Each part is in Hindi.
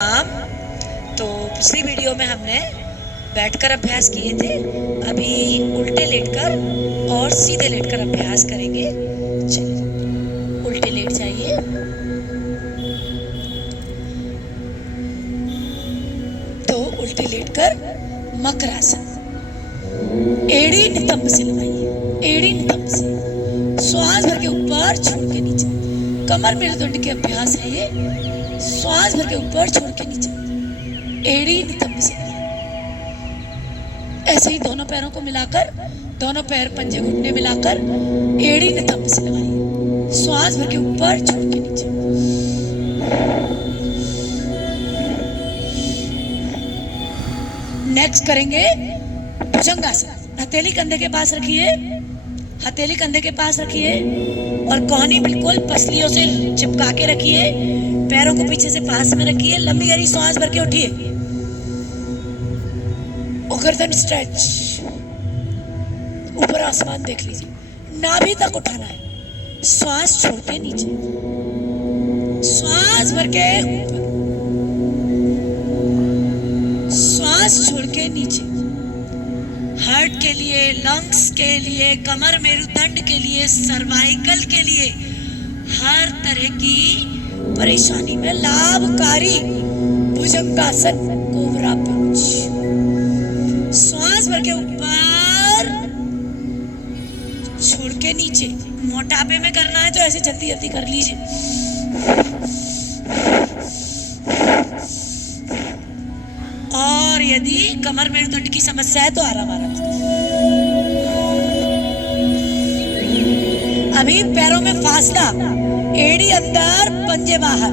तो पिछली वीडियो में हमने बैठकर अभ्यास किए थे। अभी उल्टे लेटकर और सीधे लेटकर अभ्यास करेंगे। चलिए उल्टे लेट जाइए। तो उल्टे लेटकर मकरासन, एड़ी नितंब से लगाइए। एड़ी नितंब से श्वास भर के ऊपर छोड़ के नीचे। कमर मेरुदंड के अभ्यास है ये। श्वास भर के ऊपर छोड़ के नीचे, एड़ी नितंब से। ऐसे ही दोनों पैरों को मिलाकर, दोनों पैर पंजे घुटने मिलाकर एड़ी नितंब से लगाइए। श्वास भर के ऊपर छोड़ के नीचे। नेक्स्ट करेंगे भुजंगासन। हथेली कंधे के पास रखिए, हथेली कंधे के पास रखिए और कोहनी बिल्कुल पसलियों से चिपका के रखिए। पैरों को पीछे से पास में रखिए। लंबी गहरी सांस भर के उठिए। गर्दन स्ट्रेच, ऊपर आसमान देख लीजिए। नाभि तक उठाना है। श्वास छोड़ के नीचे, श्वास भर के ऊपर, श्वास छोड़ के नीचे। हार्ट के लिए, लंग्स के लिए, कमर मेरुदंड के लिए, सर्वाइकल के लिए, हर तरह की परेशानी में लाभकारी भुजंगासन, कोबरा पोज। श्वास भर के ऊपर, छोड़ के नीचे। मोटापे में करना है तो ऐसे जल्दी जल्दी कर लीजिए। और यदि कमर मेरुदंड की समस्या है तो आराम आराम से। अभी पैरों में फासला, एड़ी अंदर पंजे बाहर,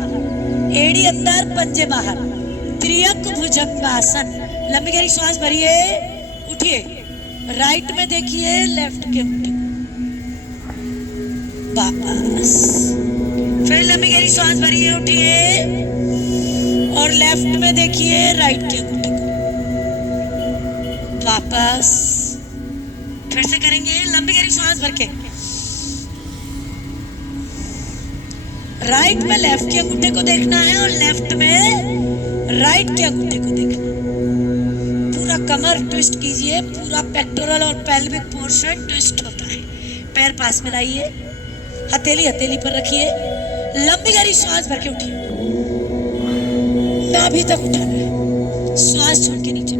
एड़ी अंदर पंजे बाहर। त्रियक भुजंगासन। लंबी गहरी श्वास भरिए, उठिए। राइट में देखिए, लेफ्ट के मुट्ठी वापस। फिर लंबी गहरी श्वास भरिए, उठिए और लेफ्ट में देखिए, राइट के मुट्ठी वापस। फिर से करेंगे लंबी गहरी श्वास भर के। राइट में लेफ्ट के अंगूठे को देखना है और लेफ्ट में राइट के अंगूठे को देखना है। पूरा कमर ट्विस्ट कीजिए, पूरा पेक्टोरल और पेल्विक पोर्शन ट्विस्ट होता है। पैर पास में लाइए, हथेली हथेली पर रखिए। लंबी गहरी श्वास भर के उठिए। नाभि तक उठाना है। श्वास छोड़ के नीचे।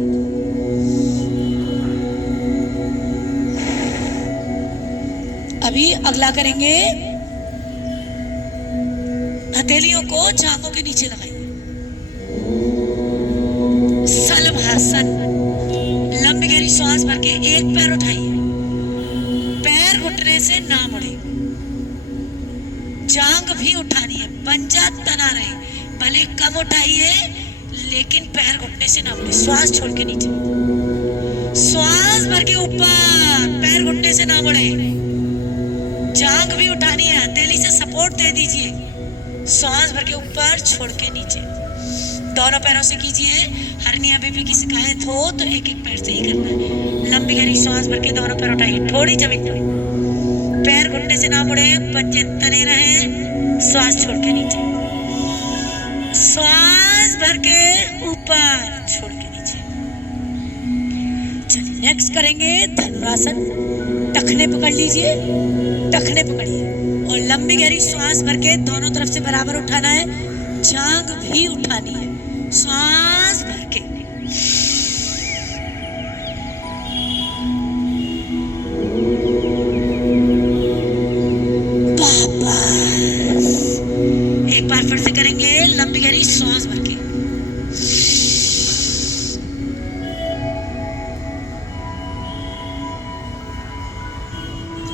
अभी अगला करेंगे, हथेलियों को जांघों के नीचे लगाइए। सलभासन। लंबी गहरी सांस भर के एक पैर उठाइए। पैर घुटने से ना मुड़े। जांघ भी उठानी है, पंजा तना रहे। भले कम उठाइए लेकिन पैर घुटने से ना मुड़े। श्वास छोड़ के नीचे, श्वास भर के ऊपर, पैर घुटने से ना मुड़े। जांघ भी उठानी है, हथेली से सपोर्ट दे दीजिए। सांस भर के ऊपर, छोड़ के नीचे। दोनों पैरों से कीजिए। हर्निया बीपी की शिकायत हो तो एक एक पैर से ही करना है। लंबी गहरी सांस भर के दोनों पैर उठाइए। थोड़ी जमीन पे, पैर घुटने से ना मुड़े, पंजे तने रहे। श्वास छोड़ के नीचे, श्वास भर के ऊपर, छोड़ के नीचे। चलिए नेक्स्ट करेंगे धनुरासन। टखने पकड़ लीजिए, टखने पकड़िए और लंबी गहरी श्वास भर के दोनों तरफ से बराबर उठाना है। जांघ भी उठानी है। श्वास भर के, वापस। एक बार फिर से करेंगे, लंबी गहरी श्वास भर के,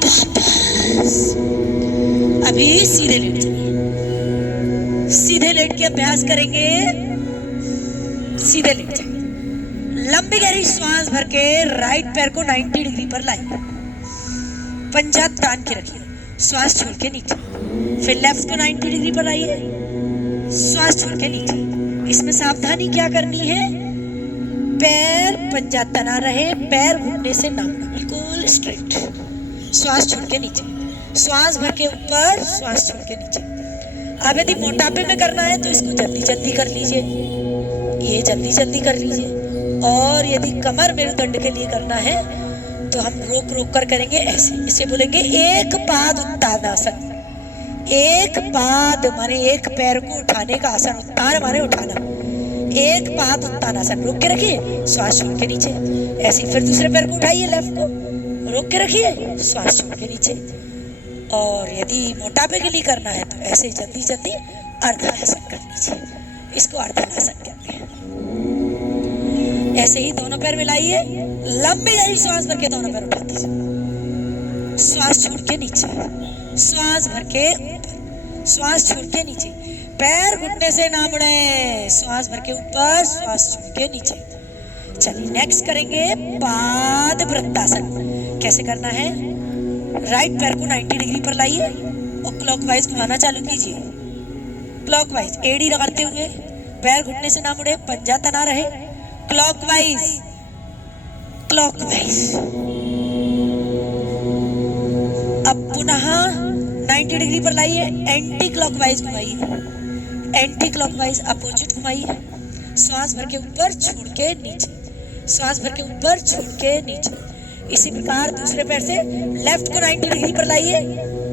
वापस। अभी सीधे लेट जाइए। सीधे लेट के अभ्यास करेंगे। सीधे लेट जाइए। लंबी गहरी श्वास भर के राइट पैर को 90 डिग्री पर लाइए। पंजा तान के रखिए। श्वास छोड़ के नीचे। फिर लेफ्ट को 90 डिग्री पर लाइए। श्वास छोड़ के नीचे। इसमें सावधानी क्या करनी है, पैर पंजा तना रहे, पैर घुटने से ना मुड़े, बिल्कुल स्ट्रेट। श्वास छोड़ के नीचे, श्वास भर के ऊपर, श्वास छोड़ के नीचे। अब यदि मोटापे में करना है तो इसको जल्दी जल्दी कर लीजिए। ये जल्दी जल्दी कर लीजिए। और यदि कमर मेरुदंड के लिए करना है तो हम रोक रोक कर करेंगे ऐसे। इसे बोलेंगे एक पाद उत्तानासन। एक पाद माने एक पैर को उठाने का आसन, उत्तान माने उठाना। एक पाद उत्तानासन, रोक के रखिए, श्वास छोड़ के नीचे। ऐसे फिर दूसरे पैर को उठाइए, लेफ्ट को रोक के रखिए, श्वास छोड़ के नीचे। और यदि मोटापे के लिए करना है तो ऐसे जल्दी जल्दी अर्धनासन कर लीजिए। इसको अर्धनासन कहते हैं। ऐसे ही दोनों पैर मिलाइए, लंबी गहरी श्वास भर के दोनों पैर उठा दीजिए, श्वास छोड़ के नीचे, श्वास भर के ऊपर, श्वास छोड़ के नीचे। पैर घुटने से ना मुड़े, श्वास भर के ऊपर, श्वास छोड़ के नीचे। चलिए नेक्स्ट करेंगे पाद वृत्तासन। कैसे करना है? राइट पैर को 90 डिग्री पर लाइए और क्लॉकवाइज घुमाना चालू कीजिए। क्लॉकवाइज एड़ी रगड़ते हुए, पैर घुटने से ना मुड़े, पंजा तना रहे। Clockwise clockwise. अब पुनः 90 डिग्री पर लाइए, एंटी क्लॉकवाइज घुमाइए, एंटी क्लॉकवाइज अपोजिट घुमाइए। श्वास भर के ऊपर, छोड़ के नीचे, श्वास भर के ऊपर, छोड़ के नीचे। इसी प्रकार दूसरे पैर से लेफ्ट को 90 डिग्री पर लाइए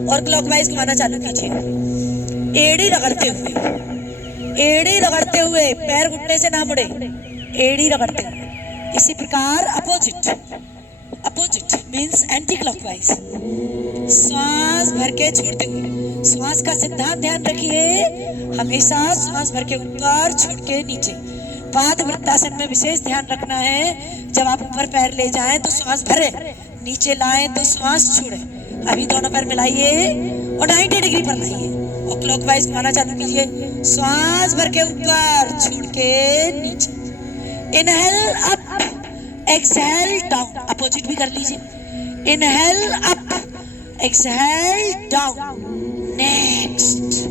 और क्लॉकवाइज घुमाना चालू कीजिए। एड़ी रगड़ते हुए, एड़ी रगड़ते हुए, पैर घुटने से ना मुड़े, एड़ी रगड़ते हुए। इसी प्रकार opposite, opposite means anti clockwise. श्वास भर के छोड़ते हुए, श्वास का सिद्धांत ध्यान रखिए, हमेशा श्वास भर के ऊपर, छोड़ के नीचे। पाद वृत्तासन में विशेष ध्यान रखना है, जब आप ऊपर पैर ले जाएं तो श्वास भरे, नीचे लाएं तो श्वास छोड़ें। अभी दोनों पैर मिलाइए और 90 डिग्री पर लाइए और क्लॉकवाइज घुमाना चालू कीजिए। श्वास भर के ऊपर, छोड़ के नीचे। Inhale up, exhale down, opposite भी कर लीजिए। Inhale up, exhale down. Next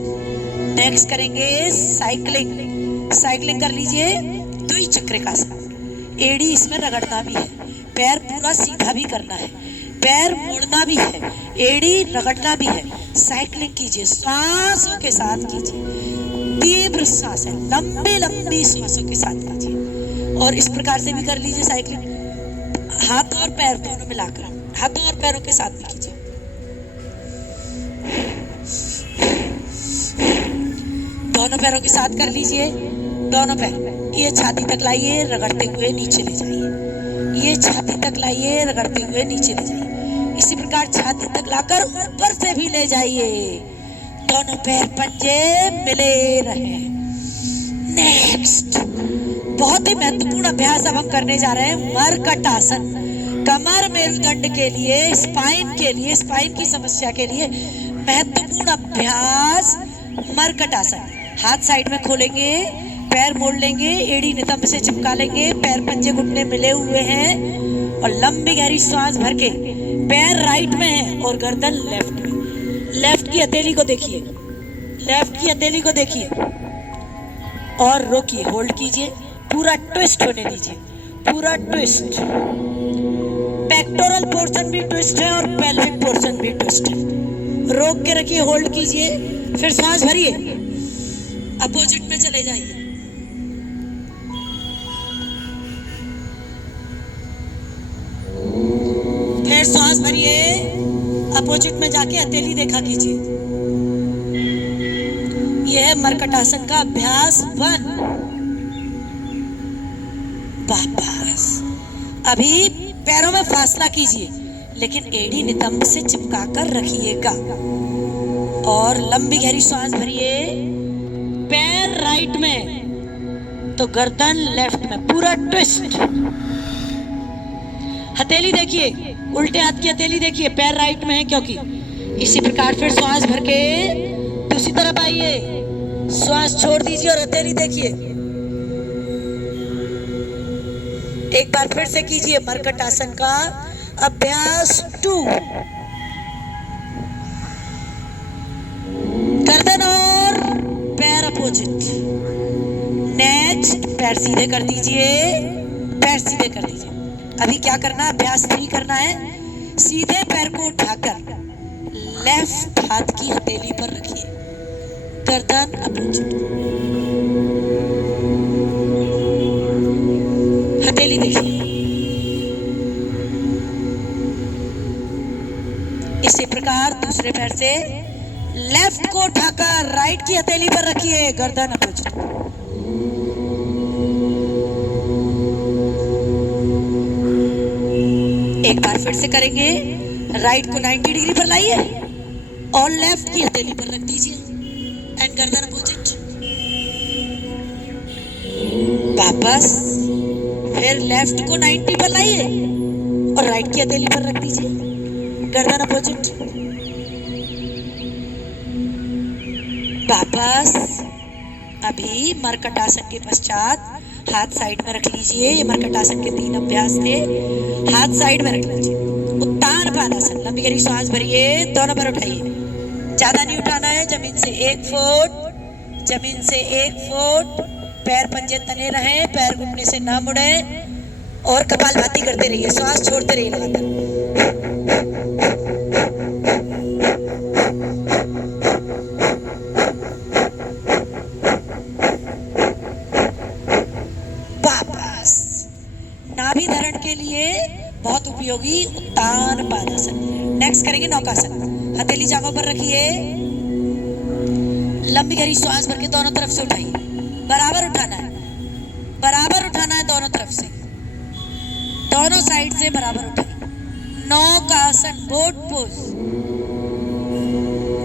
next करेंगे साइक्लिंग। साइक्लिंग कर लीजिए, द्विचक्रिकासन। एड़ी इसमें रगड़ना भी है, पैर पूरा सीधा भी करना है, पैर मोड़ना भी है, एड़ी रगड़ना भी है। साइक्लिंग कीजिए, श्वासों के साथ कीजिए, तीव्र सांस है, लंबी लंबी श्वासों के साथ कीजिए। और इस प्रकार से भी कर लीजिए साइक्लिंग, हाथ और पैर दोनों मिलाकर, हाथों और पैरों के साथ भी कीजिए। दोनों पैरों के साथ कर लीजिए। दोनों पैर ये छाती तक लाइए, रगड़ते हुए नीचे ले जाइए। ये छाती तक लाइए, रगड़ते हुए नीचे ले जाइए। इसी प्रकार छाती तक लाकर ऊपर से भी ले जाइए। दोनों पैर पंजे मिले रहे। नेक्स्ट बहुत ही महत्वपूर्ण अभ्यास अब हम करने जा रहे हैं, मरकट आसन। कमर मेरुदंड के लिए, स्पाइन के लिए, स्पाइन की समस्या के लिए महत्वपूर्ण अभ्यास मरकट आसन। हाथ साइड में खोलेंगे, पैर मोड़ लेंगे, एड़ी नितंब से चिपका लेंगे, पैर पंजे घुटने मिले हुए हैं और लंबी गहरी श्वास भर के पैर राइट में है और गर्दन लेफ्ट में। लेफ्ट की हथेली को देखिए, लेफ्ट की हथेली को देखिए और रोकिए, होल्ड कीजिए, पूरा ट्विस्ट होने दीजिए, पूरा ट्विस्ट। पेक्टोरल पोर्शन भी ट्विस्ट है और पेल्विक पोर्शन भी ट्विस्ट है। रोक के रखिए, होल्ड कीजिए, फिर श्वास भरिए, अपोजिट में चले जाइए। फिर श्वास भरिए, अपोजिट में जाके हथेली देखा कीजिए। यह है मरकट आसन का अभ्यास 1। वापस अभी पैरों में फासला कीजिए, लेकिन एड़ी नितंब से चिपका कर रखिएगा और लंबी गहरी श्वास भरिए। पैर राइट में तो गर्दन लेफ्ट में, पूरा ट्विस्ट। हथेली देखिए, उल्टे हाथ की हथेली देखिए, पैर राइट में है क्योंकि। इसी प्रकार फिर श्वास भर के दूसरी तरफ आइए, श्वास छोड़ दीजिए और हथेली देखिए। एक बार फिर से कीजिए मरकट आसन का अभ्यास 2। गर्दन और पैर अपोजिट। नेक्स्ट पैर सीधे कर दीजिए, पैर सीधे कर दीजिए। अभी क्या करना है? अभ्यास 3 करना है। सीधे पैर को उठाकर लेफ्ट हाथ की हथेली पर रखिए, गर्दन अपोजिट। दूसरे पैर से लेफ्ट को उठाकर राइट की हथेली पर रखिए, गर्दन अपोजिट। एक बार फिर से करेंगे, राइट को 90 डिग्री पर लाइए और लेफ्ट की हथेली पर रख दीजिए एंड गर्दन अपोजिट। वापस फिर लेफ्ट को 90 पर लाइए और राइट की हथेली पर रख दीजिए, गर्दन अपोजिट। वापस अभी मरकट आसन के पश्चात हाथ साइड में रख लीजिए। ये मरकट आसन के 3 अभ्यास थे, हाथ साइड में रख लीजिए। उत्तान पादासन, लंबी गहरी सांस भरिए, दोनों पैर उठाइए, ज्यादा नहीं उठाना है, जमीन से 1 फुट, जमीन से 1 फुट। पैर पंजे तने रहे, पैर घुटने से ना मुड़े और कपालभाति करते रहिए, श्वास छोड़ते रहिए लगातार। नाभि धारण के लिए बहुत उपयोगी उत्तान पादासन। नेक्स्ट करेंगे नौकासन, हथेली जांघों पर रखिए, लंबी गहरी श्वास भर के दोनों तरफ से उठाइए, बराबर उठाना है, बराबर उठाना है, दोनों तरफ से, दोनों साइड से बराबर उठाइए। नौकासन, बोट पोज।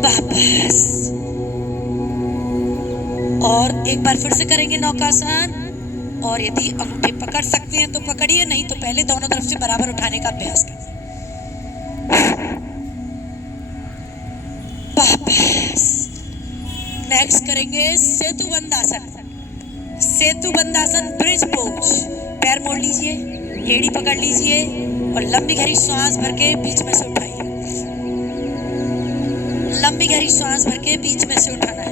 वापस और एक बार फिर से करेंगे नौकासन, और यदि अंगूठे पकड़ सकते हैं तो पकड़िए, नहीं तो पहले दोनों तरफ से बराबर उठाने का अभ्यास करें। वापस नेक्स्ट करेंगे सेतु बंदासन। सेतु बंदासन, ब्रिज पोज। पैर मोड़ लीजिए, एड़ी पकड़ लीजिए और लंबी गहरी सांस भर के बीच में से उठाइए, लंबी गहरी सांस भर के बीच में से उठाना है,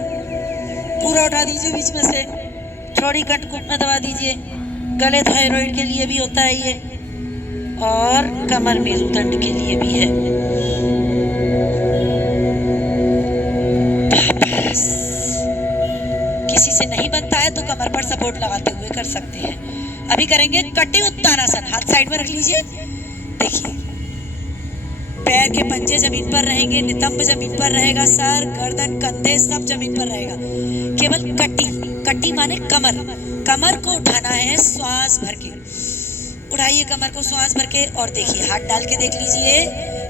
पूरा उठा दीजिए बीच में से, थोड़ी कटकुट में दबा दीजिए। गले थायराइड के लिए भी होता है ये, और कमर मेरुदंड के लिए भी है। किसी से नहीं बनता है तो कमर पर सपोर्ट लगाते हुए कर सकते हैं। अभी करेंगे कटी उत्तानासन, हाथ साइड में रख लीजिए। देखिए पैर के पंजे जमीन पर रहेंगे, नितंब जमीन पर रहेगा, सर, गर्दन, कंधे सब जमीन पर रहेगा। केवल कटी, कटी माने कमर, कमर को उठाना है श्वास भर के। उठाइए कमर को श्वास भर के और देखिए, हाथ डाल के देख लीजिए,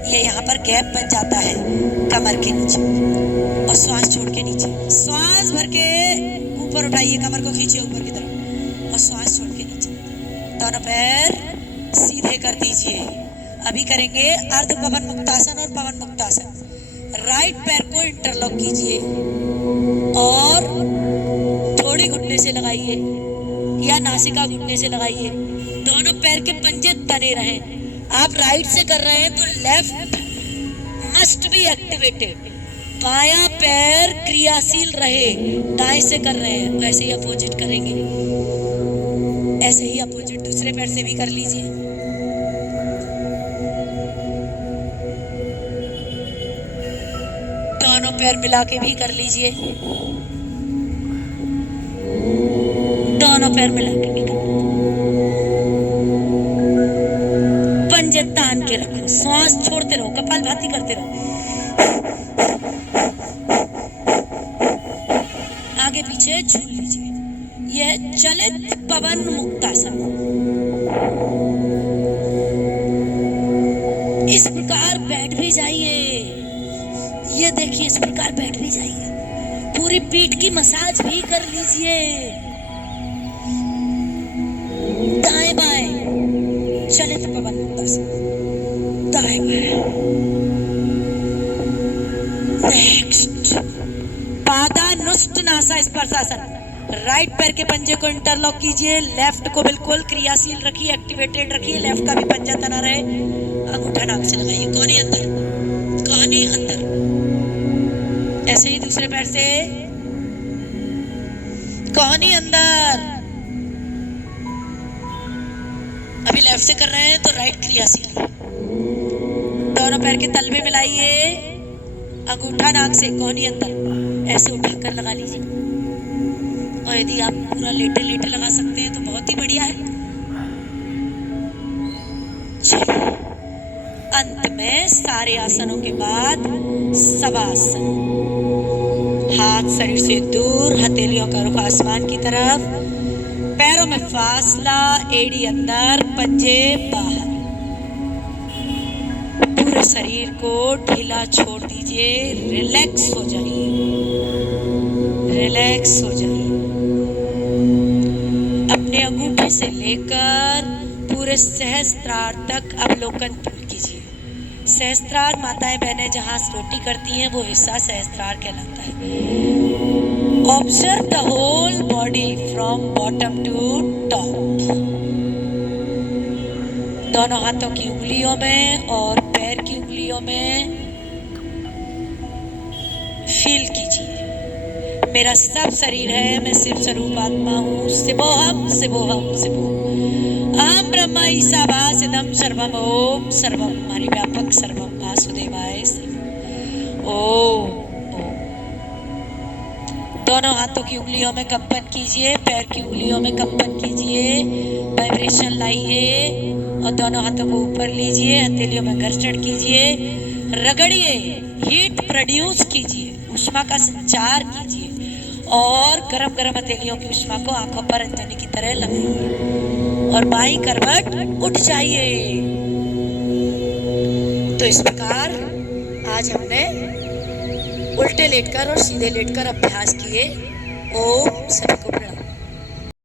ये यहाँ पर गैप बन जाता है कमर के नीचे, और श्वास छोड़ के नीचे, श्वास भर के ऊपर उठाइए, कमर को खींचिए ऊपर की तरफ और श्वास छोड़ के नीचे। दोनों पैर सीधे कर दीजिए। अभी करेंगे अर्ध पवन मुक्तासन और पवन मुक्तासन। राइट पैर को इंटरलॉक कीजिए और थोड़ी घुटने से लगाइए या नासिका घुटने से लगाइए, दोनों पैर के पंजे तने रहें। आप राइट से कर रहे हैं तो लेफ्ट मस्ट बी एक्टिवेटेड, बायां पैर क्रियाशील रहे। दाएं से कर रहे हैं वैसे ही अपोजिट करेंगे, ऐसे ही अपोजिट दूसरे पैर से भी कर लीजिए। दोनों पैर मिला के भी कर लीजिए, दोनों पैर मिला के भी कर। पंजे तान के रखो, श्वास छोड़ते रहो, कपालभाति करते रहो, आगे पीछे झूल लीजिए। यह चलित पवन मुक्तासन। इस प्रकार बैठ भी जाइए, ये देखिए इस प्रकार बैठ भी जाइए, पूरी पीठ की मसाज भी कर लीजिए। दाएं बाएं चलित पवन मुक्तासन, दाएं बाएं। नेक्स्ट पादानुष्ठानासा स्पर्शासन। राइट पैर के पंजे को इंटरलॉक कीजिए, लेफ्ट को बिल्कुल क्रियाशील रखिए, एक्टिवेटेड रखिए, लेफ्ट का भी पंजा तना रहे। अंगूठा नाक से लगाइए, कोहनी अंदर, कोहनी अंदर। ऐसे ही दूसरे पैर से कोहनी अंदर। अभी लेफ्ट से कर रहे हैं तो राइट क्रियाशील। दोनों पैर के तलवे मिलाइए, अंगूठा नाक से, कोहनी अंदर, ऐसे उठाकर लगा लीजिए। और यदि आप पूरा लेटे लेटे लगा सकते हैं तो बहुत ही बढ़िया है। चलिए अंत में सारे आसनों के बाद शवासन। हाथ शरीर से दूर, हथेलियों का रुख आसमान की तरफ, पैरों में फासला, एड़ी अंदर, पंजे बाहर। पूरे शरीर को ढीला छोड़ दीजिए, रिलैक्स हो जाइए, रिलैक्स हो जाइए। अपने अंगूठे से लेकर पूरे सहस्त्रार तक अवलोकन कीजिए। सहस्त्रार माताएं बहनें जहां रोटी करती हैं वो हिस्सा सहस्त्रार कहलाता है। Observe the whole body from bottom to top. दोनों हाथों की उंगलियों में और पैर की उंगलियों में फील कीजिए, मेरा सब शरीर है, मैं शिव स्वरूप आत्मा हूँ। शिवोहम शिवोहम शिवोहम। अहम ब्रह्म ईशावास्यम् सर्वम ओम सर्वम हमारी व्यापक सर्वम वासुदेवाय सर्वम ओम। दोनों हाथों की उंगलियों में कंपन कीजिए, पैर की उंगलियों में कंपन कीजिए, वाइब्रेशन लाइए और दोनों हाथों को ऊपर लीजिए, हथेलियों में घर्षण कीजिए, रगड़िए, हीट प्रोड्यूस कीजिए, ऊष्मा का संचार कीजिए और गरम गरम हथेलियों की ऊष्मा को आंखों पर अंजनी की तरह लगाइए और बाईं करवट उठ जाइए। तो इस प्रकार आज हमने उल्टे लेटकर और सीधे लेटकर अभ्यास किए। ओम सभी को